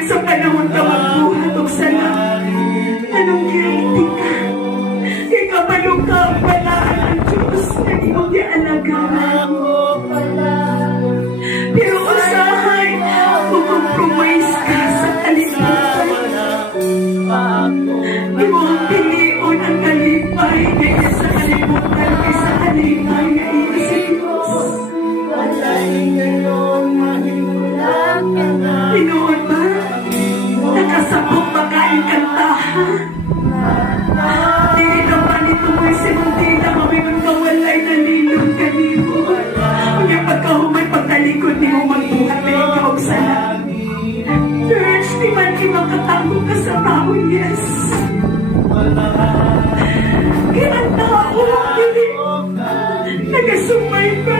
Ngunit sa panahon ka magbuhat o sana, anong guilty ka? Kay kabalo ka ang balaan ng Diyos na iyong ialagaan. Pero usahay, mag-compromise ka sa kalimutan. Iyong pilion ang kalipay, kaya sa kalimutan, kaya sa kalipay na iisip Diyos. Tinoon ba? Nakasabot ba kain kantahan? Dili naman ito mo'y sinuntina, mamigod kawalay na linong kanimo. Kaya pagkahumay pagtalikod ni mo magbuhat na ikaw sa langit. Church, di man kimakatango ka sa tao, yes. Kaya ang tao, dili, nagasumay ka.